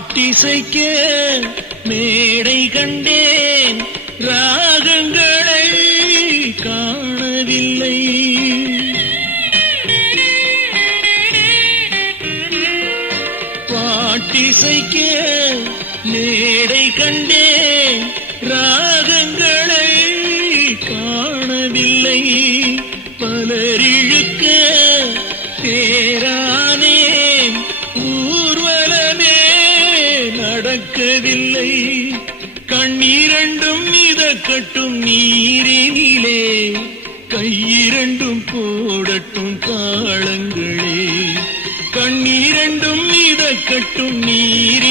பாட்டிசைக்க மேடை கண்டேன், ராகங்களை காணவில்லை. பாட்டிசைக்க மேடை கண்டேன், ராகங்களை காணவில்லை. பலரிழுக்க தேரானேன், ஊர்வலமே நடக்கவில்லை. கண்ணீரண்டும் மிதக்கட்டும் நீரினிலே, கையிரண்டும் போடட்டும் தாளங்களே. கண்ணீரண்டும் மிதக்கட்டும் நீரினிலே,